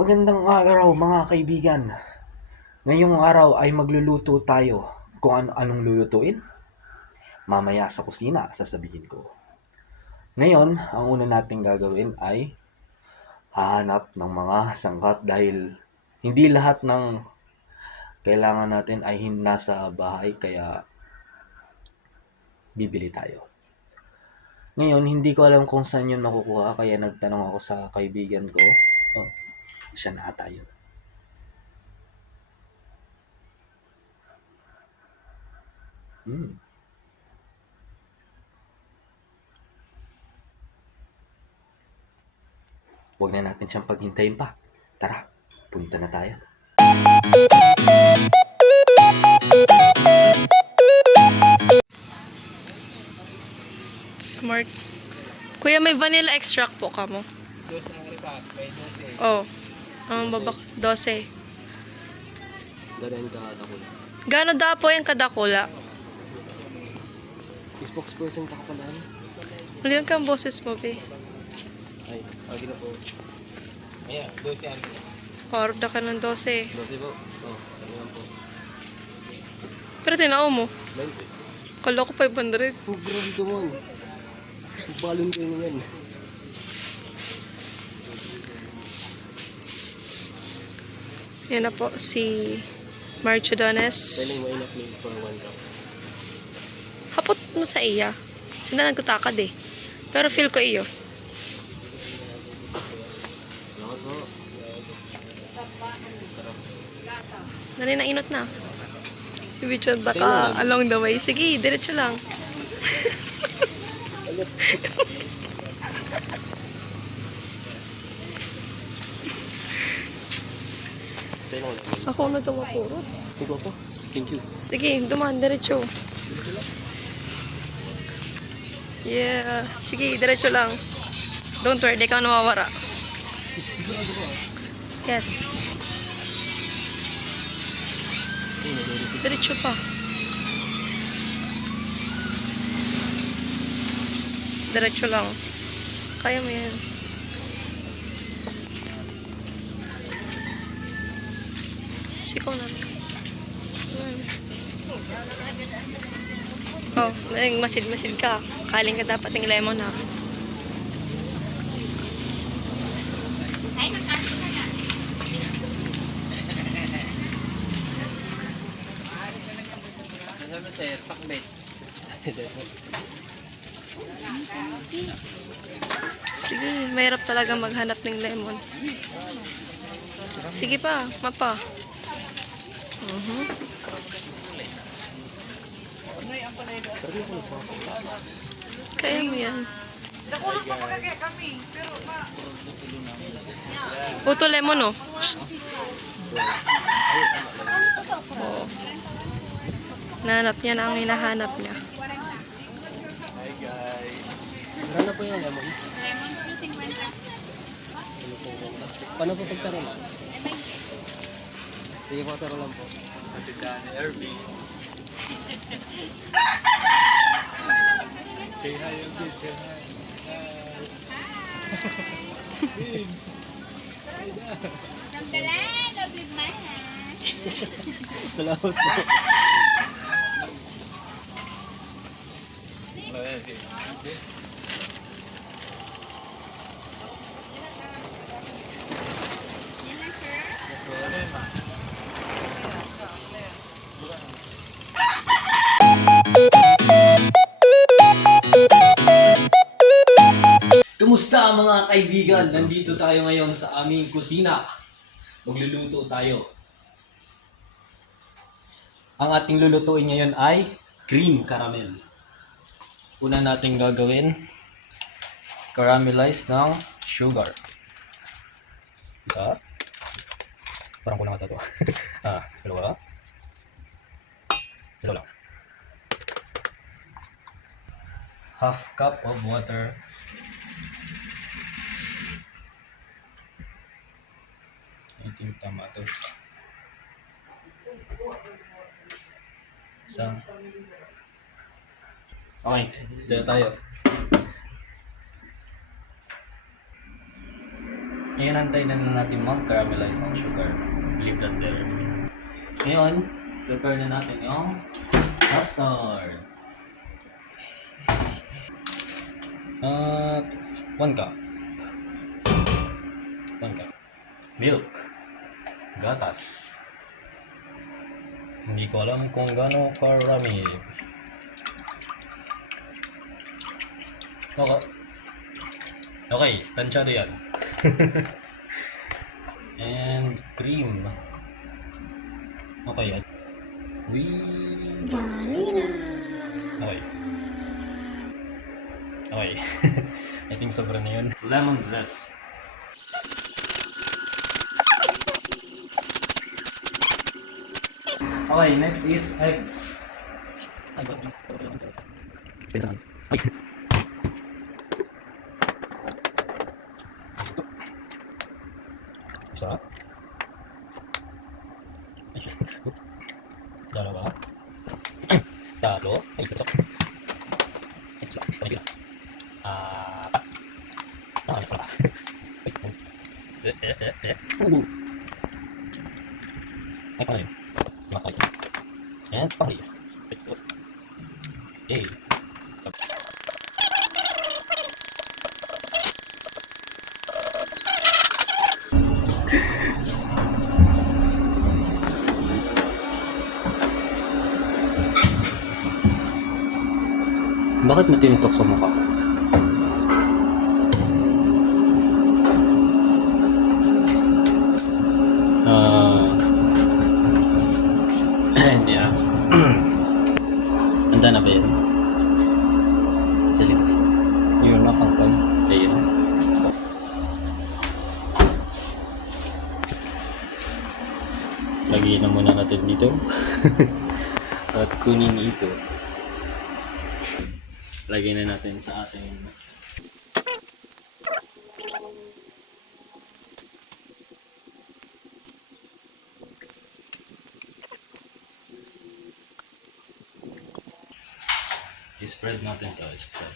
Magandang araw mga kaibigan. Ngayong araw ay magluluto tayo. Kung anong lulutuin? Mamaya sa kusina, sasabihin ko. Ngayon, ang una nating gagawin ay hahanap ng mga sangkap dahil hindi lahat ng kailangan natin ay nasa bahay kaya bibili tayo. Ngayon, hindi ko alam kung saan yun makukuha kaya nagtanong ako sa kaibigan ko. Oh, siya na tayo. Huwag na natin siyang paghintayin pa. Tara, punta na tayo. Smart. Kuya, may vanilla extract po ka mo? 12 ang ripat, may 12. Oh. Ang babak 12. Ganun ka takula. Gano da po yung kadakula? Spokesperson ka pala. Ulihan kang boses mo, be. Ay, agi na po. Ayan, 12 yan. Orda ka ng 12. 12 po. Oh, ano lang po. Pero tinao mo. 20. Kala ko 500. Oh, grabe ka man. Balon kayo naman. Yan na po si Marcho Dones. Pwedeng mainap milk for 1 cup. Hapot mo sa iya. Sina nagkutakad eh. Pero feel ko iyo. Salamat po. Nani na inot na. Ibichanda ka along the way. Sige, diretso lang. Sa'yo lang. Ako na tumapuro. Ikaw po. Thank you. Sige, dumaan, diretso. Yeah. Sige, diretso lang. Don't worry, di ka nawawara. Yes. Diretso pa. Diretso lang. Kaya mo yan. Sikaw na. Oh, masid-masid ka. Kaling ka dapat ng lemon ha. Ano sir? Pakbet. Sige, mahirap talaga maghanap ng lemon. Sige pa, mapa. Kaya mo yan. Puto lemon oh. Oh. Nahanap niya na ang hinahanap niya. Hi guys. Ano po yung lemon? Lemon, 2.50. Paano po pagsaro lang? Sige po, saro lang po. Ate Dani, Irving. Say hi, Irving. Say hi. From the land of Big Man. Salamat po. Yan lang, sir. Kumusta mga kaibigan? Nandito tayo ngayon sa aming kusina. Magluluto tayo. Ang ating lulutuin ngayon ay cream caramel. Una nating gagawin, caramelize ng sugar. Isa. Parang kulang ata ito. Dalawa. Dalawa lang. Half cup of water. I think tama ito. Isang. Okay, dito tayo. Ngayon, antay na lang natin mag-caramelize ang sugar. Leave that there. Ngayon, prepare na natin yung custard. At 1 cup. 1 cup. Milk. Gatas. Hindi ko alam kung gaano karami. Okay. Okay, tansyado yan. And cream. Okay. Vanilla. Okay. Okay. I think sobra na yun. Lemon zest. Okay, next is eggs. Isa. Dalawa. Tatlo. Ay, isa. Isa. Panigila. Apat. Ano pala? Ay, paano yun? Makay. And pari. Okay. Bakit mo tinitok sa mukha? Hindi ah. Handa na ba yun? Sige. Yun na pang pang. Kaya yun. Lagyan na muna natin dito. At kunin ito. Lagyan na natin sa ating i-spread natin to, spread.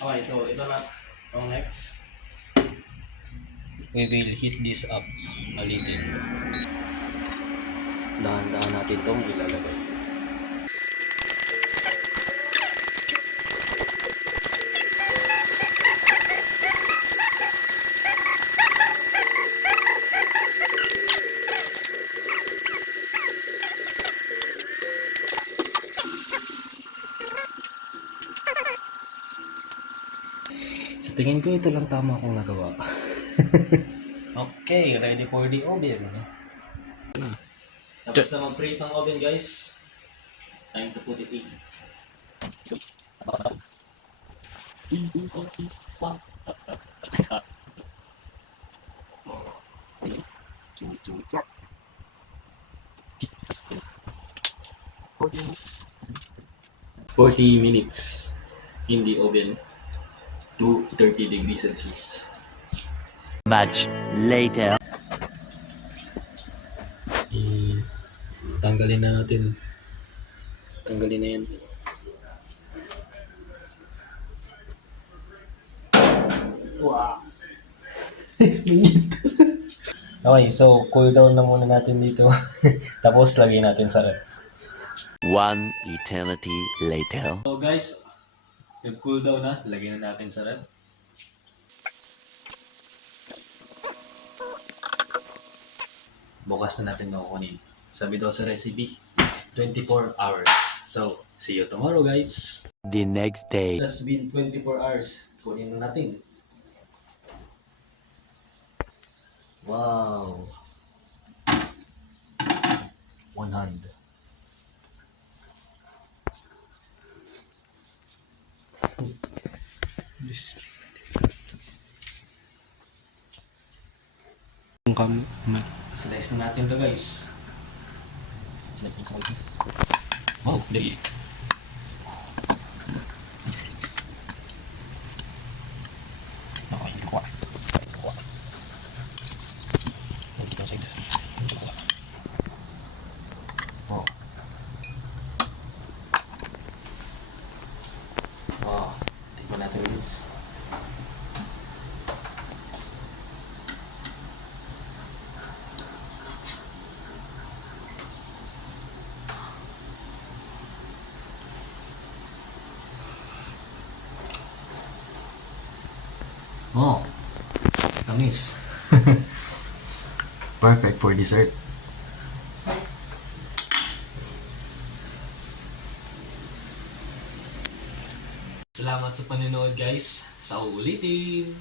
Okay, so ito na ang next. We will heat this up a little. Dahan-dahan natin itong ilalagay. Sa tingin ko ito lang tama akong nagawa. Okay, ready for the oven. Tapos na mag-preheat ng oven, guys. Time to put it in. Forty minutes in the oven to 30 degrees Celsius. Much later. Tanggalin na natin. Tanggalin na yan. Wow. Okay, so cool down na muna natin dito. Tapos lagay natin sa ref. One eternity later. So guys, nag-cool down na. Lagay na natin sa ref. Bukas na natin makukunin. Sabi daw sa recipe, 24 hours. So, see you tomorrow, guys. The next day. It has been 24 hours. Kunin na natin. Wow. One hand. Slice na natin to, guys. Slice na guys. Wow, dali. Okay, kuha. Kuha. Dito sa side. Kuha. Oh. Oh, tamis. Perfect for dessert. Salamat sa panonood guys. Sa uulitin.